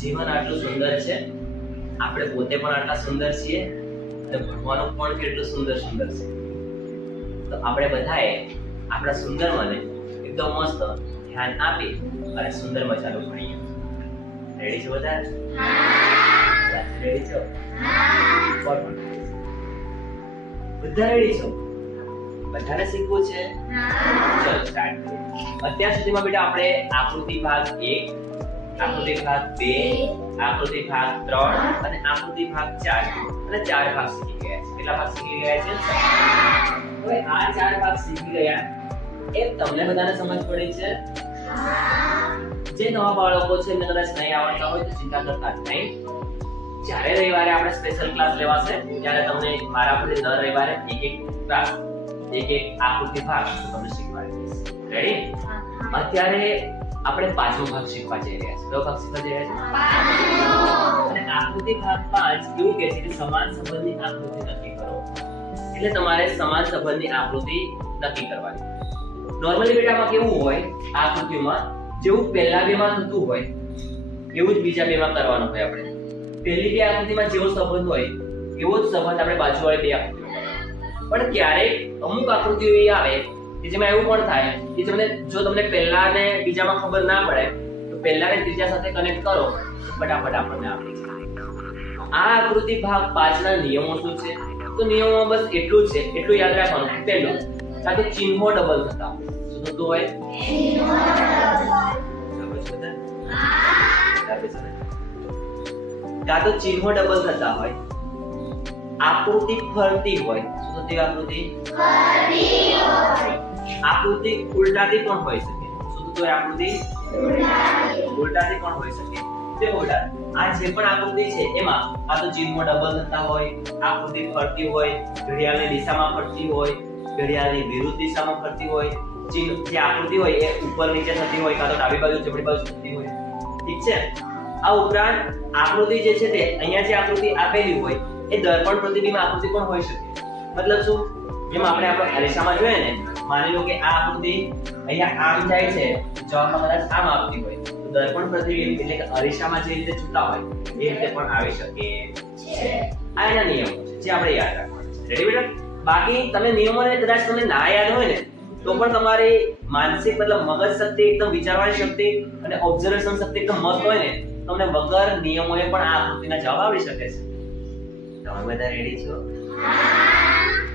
જીવન આટલું સુંદર છે. આપણે પોતે પણ આટલા સુંદર છીએ અને ભણવાનું પણ કેટલું સુંદર સુંદર છે. તો આપણે બધાએ આપણા સુંદર મને એકદમ મસ્ત ધ્યાન આપી અને સુંદર મજાનું ભણીએ રેડી છો બધા? રેડી છો? બધા રેડી છો? બધાને શીખવું છે? ચલો સ્ટાર્ટ અત્યાર સુધીમાં બેટા આપણે આકૃતિ ભાગ 1 આકૃતિ ભાગ બે આકૃતિ ભાગ ત્રણ અને આકૃતિ ભાગ ચાર. અને ચાર ભાગ શીખી ગયા છે. કેટલા ભાગ શીખી ગયા છે? હવે આ ચાર ભાગ શીખી ગયા. એ તમને બધાને સમજ પડી છે? જે નવા બાળકો છે એમને કદાચ નહીં આવડતા હોય તો ચિંતા કરતા નહીં. જ્યારે રવિવારે આપણે સ્પેશિયલ ક્લાસ લેવાશે ત્યારે તમને મારા પરથી દર રવિવારે એક એક ક્લાસ એક એક આકૃતિ ભાગ તમને શીખવાડી દઈશ. રેડી અત્યારે આપણે પાંચમો ભાગ શીખવા જઈ રહ્યા છીએ. કયો ભાગ શીખવા જઈ રહ્યા છીએ? અને આકૃતિ ભાગ પાંચ એવું કહે છે કે સમાન સંબંધની આકૃતિ નક્કી કરો. એટલે તમારે સમાન સંબંધની આકૃતિ નક્કી કરવાની. નોર્મલી બેટામાં કેવું હોય? આકૃતિઓમાં આકૃતિમાં જેવું પહેલા બેમાં થતું હોય એવું જ બીજા બેમાં કરવાનું હોય આપણે. પહેલી બે આકૃતિમાં જેવો સંબંધ હોય એવો જ સંબંધ આપણે બાજુવાળી બે આકૃતિમાં પણ ક્યારેક અમુક આકૃતિઓ એ આવે કે જેમાં એવું પણ થાય કે તમને જો તમને પહેલા ને બીજામાં ખબર ના પડે, તો પહેલા ને ત્રીજા સાથે કનેક્ટ કરો. ફટાફટ આપણને આવડી જાય આ આકૃતિ ભાગ પાંચના નિયમો શું છે? તો નિયમોમાં બસ એટલું જ છે. એટલું યાદ રાખવાનું. પહેલું તો ચિહ્નો ડબલ થતા. શું થતું હોય? કાં તો ચિહ્નો ડબલ થતા હોય. આકૃતિ ફરતી હોય. શું થતી હોય આકૃતિ ઉલટાથી પણ હોઈ શકે. શું તો આકૃતિ? ઉલટાથી પણ હોઈ શકે. તે ઉલટા. આ જે પણ આકૃતિ છે, એમાં આ તો ચિહ્નો ડબલ થતા હોય, આકૃતિ ફરતી હોય, ઘડિયાળની દિશામાં ફરતી હોય, ઘડિયાળની વિરુદ્ધ દિશામાં ફરતી હોય જે આકૃતિ હોય એ ઉપર નીચે થતી હોય, કાં તો ડાબી બાજુ, જમણી બાજુ થતી હોય. ઠીક છે? આ ઉપરાંત આકૃતિ જે છે તે અહીંયા જે આકૃતિ આપેલી હોય, એ દર્પણ પ્રતિબિંબ આકૃતિ પણ હોઈ શકે. મતલબ શું? જેમ આપણે આપણે અરીસામાં જોઈએ ને માની લો કે આ આકૃતિ અહીંયા આમ જાય છે જવાબમાં કદાચ આમ આવતી હોય. તો દર્પણ પ્રતિબિંબ એટલે કે અરીસામાં જે રીતે છૂટા હોય એ રીતે પણ આવી શકે છે. આ એના નિયમો છે જે આપણે યાદ રાખવાના છે. રેડી બેટા? બાકી તમે નિયમોને કદાચ તમને ના યાદ હોય ને તો પણ તમારી માનસિક મતલબ મગજ શક્તિ એકદમ વિચારવાની શક્તિ અને ઓબ્ઝર્વેશન શક્તિ એકદમ મસ્ત હોય ને તમને વગર નિયમોએ પણ આ આકૃતિના જવાબ આવી શકે છે. તમે બધા રેડી છો?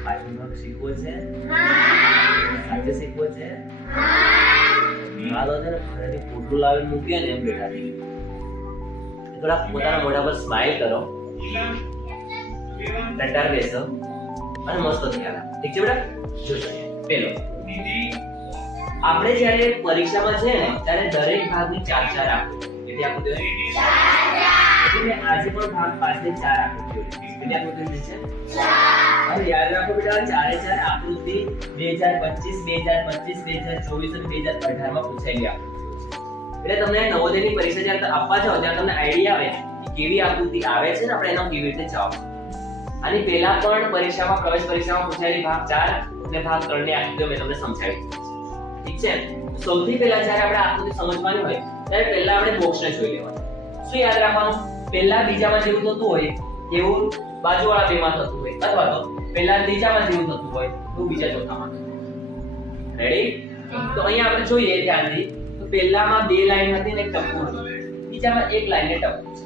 પાછળનો શીખવો છે? સાચે શીખવો છે? હાલો છે ને ઘરેથી ફોટો લાવીને મૂકીએ ને એમ બેઠા. થોડા પોતાના મોઢા પર સ્માઈલ કરો. ટટ્ટાર બેસો. અને મસ્ત ધ્યાન આપો. ઠીક છે બેટા? જોજો પેલો આપણે જ્યારે પરીક્ષામાં છે ને, ત્યારે દરેક ભાગની ચાર ચાર આકૃતિ કેટલી આકૃતિઓ એટલે આજે પણ ભાગ પાસે ચાર લીધી. કેટલી લીધી છે? હવે યાદ રાખો બેટા, ચારે ચાર આકૃતિ 2025 2025 2024 અને 2018 માં પૂછાઈ ગયા એટલે તમને નવોદયની પરીક્ષા જ્યારે આપવા જાઓ, ત્યારે તમને આઈડિયા આવે કે કેવી આકૃતિ આવે છે ને આપણે એનો કેવી રીતે જવાબ. આની પહેલા પણ પરીક્ષામાં, પ્રવેશ પરીક્ષામાં પૂછાયેલી ભાગ 4 અને ભાગ 3 ની આકૃતિઓ મેં તમને સમજાવી ઠીક છે? સૌથી પહેલા જ્યારે આપણે આકૃતિ સમજવાની હોય, ત્યારે પહેલા આપણે બોક્સને જોઈ લેવાનું. શું યાદ રાખવાનું? પહેલા બીજામાં જેવું થતું હોય એવું બાજુવાળા બેમાં થતું હોય અથવા તો પહેલા ત્રીજામાં જેવું થતું હોય તો બીજા ચોથામાં રેડી તો અહીંયા આપણે જોઈએ ધ્યાનથી તો પહેલામાં બે લાઈન હતી ને એક ટપકું હતું. બીજામાં એક લાઈન ને ટપકું છે.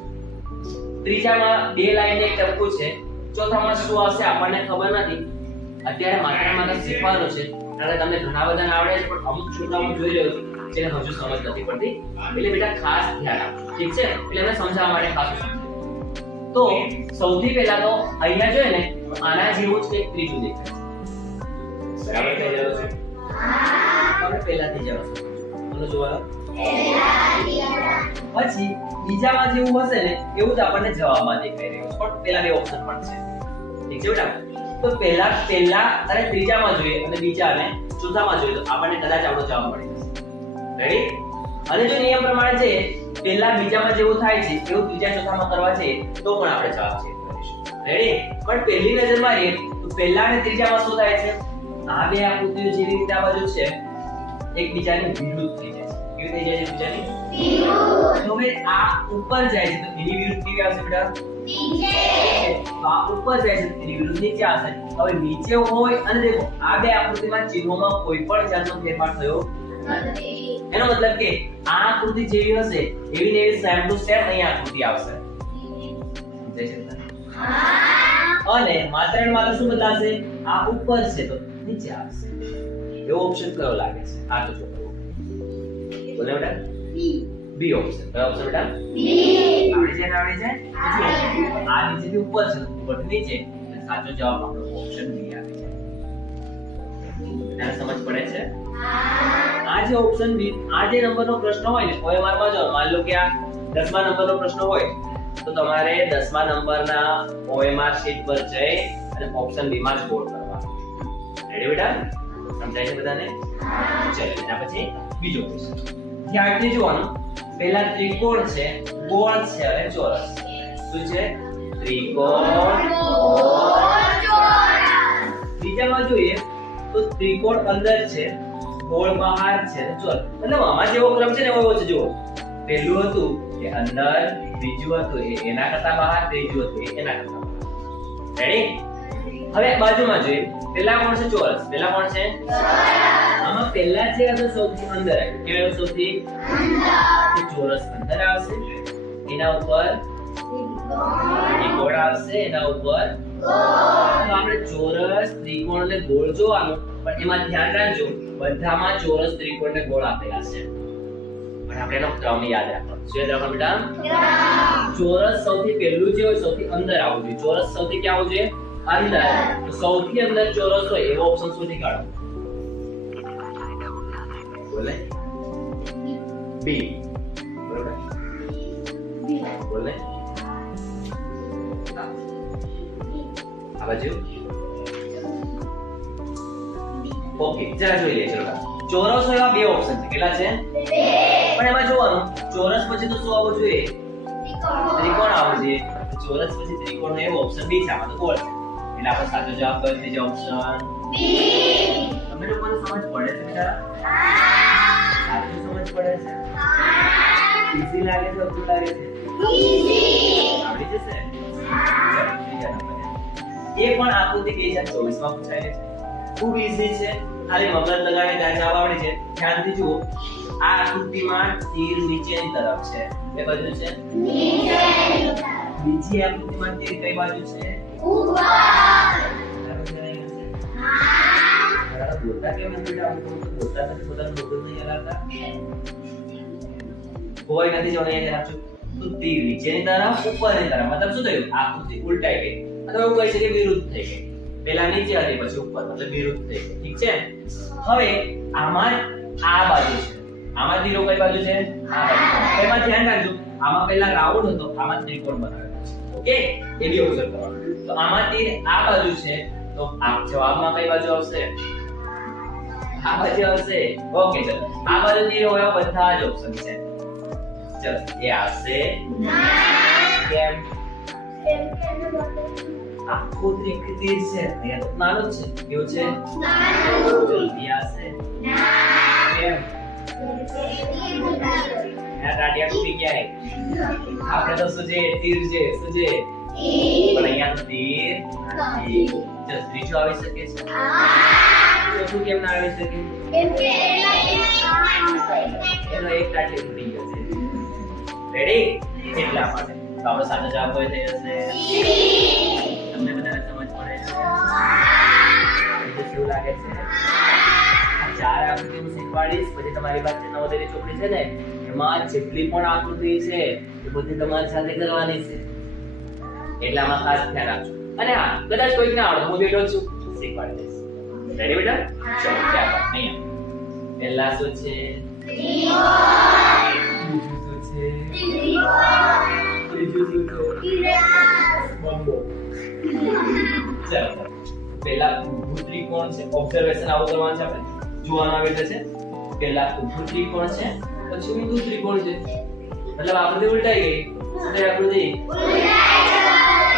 ત્રીજામાં બે લાઈન ને એક ટપકું છે. ચોથામાં શું આવશે આપણને ખબર નથી. અત્યારે માત્ર માત્ર શીખવાનું છે. એટલે તમને ઘણા બધાને આવડે છે પણ અમુક છોકરાઓ જોઈ રહ્યો છું. જેને હજુ સમજ નથી પડતી. એટલે બેટા ખાસ ધ્યાન આપજો ઠીક છે? એટલે મેં સમજાવવા માટે ખાસ તો સૌથી પહેલા તો અહીંયા જોઈએ ને, આના જેવું જ કંઈક ત્રીજું દેખાય બરાબર થઈ રહ્યો છે? જોવાનો પછી બીજામાં જેવું હશે ને, એવું જ આપણને જવાબમાં પેલા બે ઓપ્શન પણ છે. તો પહેલા પહેલા અને ત્રીજામાં જોઈએ અને બીજા અને જોઈએ તો આપણને કદાચ આપણો જવાબ મળી. રેડી અને જો નિયમ પ્રમાણે છે પહેલા બીજામાં જેવું થાય છે એવું ત્રીજા ચોથામાં કરવા છે તો પણ આપણે જવાબ ચેક કરીશું રેડી પણ પહેલી નજરમાં એ તો પહેલા અને ત્રીજામાં શું થાય છે? આ બે આકૃતિઓ જેવી રીતે આ બાજુ છે એકબીજાની વિરુદ્ધ થઈ જાય છે. કેવી થઈ જાય છે બીજાની તો હવે આ ઉપર જાય છે તો એની વિરુદ્ધ કેવી આવશે બેટા? તો આ ઉપર જાય છે તો એની વિરુદ્ધ નીચે આવશે. હવે નીચે હોય અને દેખો આ બે આકૃતિમાં ચિહ્નોમાં કોઈ પણ જાતનો ફેરફાર થયો એનો મતલબ કે આ આકૃતિ જેવી હશે, એવી ને એવી સ્ટેપ ટુ સ્ટેપ અહીં આકૃતિ આવશે. છે? અને માત્ર ને માત્ર શું બદલાશે આ ઉપર છે તો નીચે આવશે. એવો ઓપ્શન કયો લાગે છે? આ તો શું કરવું. બોલે બેટા. બી ઓપ્શન કયો ઓપ્શન બેટા? આવડી જાય આવડી જાય? આ નીચે નીચેથી ઉપર છે, ઉપર નીચે. સાચો જવાબ આપણો ઓપ્શન બી આવી જાય. બધાને સમજ પડે છે? આ જે ઓપ્શન બી આ જે નંબરનો પ્રશ્ન હોય ને OMR માં જો માન લો કે આ 10મા નંબરનો પ્રશ્ન હોય તો તમારે 10મા નંબરના OMR શીટ પર જઈ અને ઓપ્શન બી માં જ ગોળ કરવાનો. રેડી બેટા? સમજાય છે બધાને? ચલો એના પછી બીજો ક્વેશ્ચન ધ્યાનથી જોવાનું પહેલા ત્રિકોણ છે ગોળ છે અને ચોરસ. શું છે? ત્રિકોણ બીજામાં જોઈએ તો ત્રિકોણ અંદર છે ગોળ બહાર છે. અને ચોરસ આમાં જેવો ક્રમ છે ને એવો છે, જુઓ. પહેલું હતું એ અંદર, બીજું હતું એ, એના કરતા બહાર, ત્રીજું હતું એના કરતા રેડી હવે બાજુમાં જોઈએ. પહેલા કોણ છે? ચોરસ. પહેલા કોણ છે? આમાં પહેલા છે તો સૌથી અંદર કેવું સૌથી? ચોરસ અંદર આવશે. એના ઉપર ત્રિકોણ આવશે. એના ઉપર આપણે ચોરસ, ત્રિકોણ ને ગોળ જોવાનું. પણ એમાં ધ્યાન રાખજો, બધામાં ચોરસ ત્રિકોણને ગોળ આપેલા છે. પણ આપણે એનો ક્રમ યાદ રાખવાનો. શું યાદ રાખવાનું બેટા? ચોરસ સૌથી પહેલું જે હોય સૌથી અંદર આવવું જોઈએ. ચોરસ સૌથી ક્યાં આવવું જોઈએ? અંદર. સૌથી અંદર ચોરસ હોય, એવો ઓપ્શન શોધી કાઢો. બોલે? બી બોલે બોલે? આ બાજુ? ઓકે જરા જોઈ લઈએ ચલો. ચોરસ એવા બે ઓપ્શન છે. કેટલા છે? પણ એમાં જોવાનું ચોરસ પછી તો શું આવવું જોઈએ? ત્રિકોણ. આવવું જોઈએ. ચોરસ પછી ત્રિકોણ એવો ઓપ્શન બી છે આમાં તો કોણ છે? એટલે આપણો સાચો જવાબ કયો છે ઓપ્શન તમને લોકોને સમજ પડે છે બેટા? સાચું સમજ પડે છે? ઈઝી લાગે છે અઘરું લાગે છે. આવડી જશે? એ પણ આકૃતિ 2024 માં પૂછાયેલી છે. ખૂબ ઈઝી છે. ખાલી મગજ લગાવીને ત્યાં જવાબ છે. ધ્યાનથી જુઓ, આ આકૃતિમાં તીર નીચેની તરફ છે. એ બાજુ છે? બીજી આકૃતિમાં તીર કઈ બાજુ છે? કોઈ નથી જવાનું અહીંયા તો તીર નીચેની તરફ, ઉપરની તરફ. મતલબ શું થયું? આકૃતિ ઉલટાઈ ગઈ. અથવા એવું કહી શકે વિરુદ્ધ થઈ ગઈ. પહેલા નીચે હતી પછી ઉપર મતલબ વિરુદ્ધ થઈ ઠીક છે? હવે આમાં આ બાજુ છે. આમાં ધીરો કઈ બાજુ છે? આ બાજુ. એમાં ધ્યાન રાખજો આમાં પહેલા રાઉન્ડ હતો આમાં ત્રિકોણ બનાવેલો છે. ઓકે? એ બી ઓબ્ઝર્વ કરવાનું. તો આમાં તીર આ બાજુ છે તો આ જવાબમાં કઈ બાજુ આવશે? આ બાજુ આવશે. ઓકે ચલો. આ બાજુ તીર હોય બધા જ ઓપ્શન છે. ચલો એ આવશે. કેમ? આખો ત્રિક તીર છે તે તો નાનો જ છે. કેવો છે? જલ્દી આવશે કેમ ટાટિયા તૂટી ગયા હે આપણે તો સુજે છે તીર છે સુજે. પણ અહીંયા તો તીર નથી. ચલો ત્રીજું આવી શકે છે? ચોથું કેમ ના આવી શકે? એનો એક ટાટી તૂટી ગયો છે. રેડી એટલા માટે. તો આપણો સાચો જવાબ હોય થઈ જશે. છે શું લાગે છે? ચાર આકૃતિ હું શીખવાડીશ પછી તમારી પાસે નવોદયની ચોપડી છે ને એમાં જેટલી પણ આકૃતિ છે એ બધી તમારી સાથે કરવાની છે. એટલે આમાં ખાસ ધ્યાન આપજો. અને હા કદાચ કોઈક ના આવડે હું બેઠો છું શીખવાડી દઈશ. રેડી બેટા? ચલો ત્યાર બાદ અહીંયા. પહેલા શું છે? ત્રીજું શું છે? ત્રીજું શું છે? ચાલો પહેલા ઊભું ત્રિકોણ છે? ઓબ્ઝર્વેશન આવું કરવાનું છે આપણે. જોવાનું આવે છે. પહેલા ઊભું ત્રિકોણ છે? પછી ઊંધું ત્રિકોણ છે? મતલબ આકૃતિ ઉલટાઈ ગઈ. એટલે આકૃતિ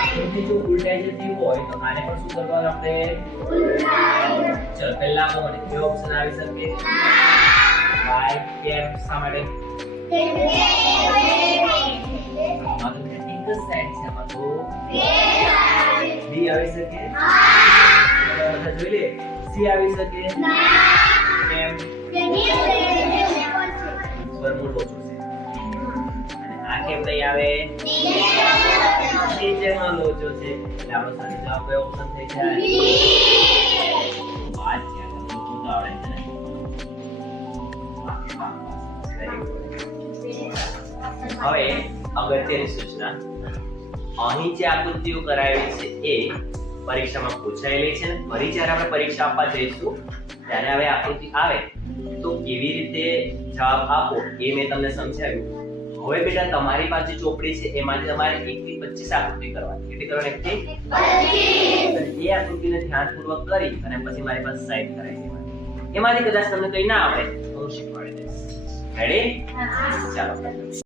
આકૃતિ જો ઉલટાઈ જતી હોય તો આને પણ શું કરવાનું આપણે? ચલો પહેલા કોણ કયો ઓપ્શન આવી શકે. વાય કેમ શા માટે? આ તો એક જ સાઈડ છે આમાં તો. બી આવી શકે? બધા જોઈ લે. સી આવી શકે? અને આ કેમ નહીં આવે? છે. એટલે છે. હવે અગત્યની સૂચના. અહીં જે આકૃતિઓ કરાવી છે એ પરીક્ષામાં પૂછાયેલી છે. ફરી જ્યારે આપણે પરીક્ષા આપવા જઈશું ત્યારે હવે આકૃતિ આવે. તો કેવી રીતે જવાબ આપો એ મેં તમને સમજાવ્યું. હવે બેટા તમારી પાસે ચોપડી છે એમાંથી તમારે એક થી પચીસ આકૃતિ કરવાની. કેટલી કરવાની? એકથી અને એ આકૃતિને ધ્યાનપૂર્વક કરી અને પછી મારી પાસે સાઈડ કરાવી દેવાની. એમાંથી કદાચ તમને કંઈ ના આવડે તો હું શીખવાડી દઈશ. રેડી ચાલો.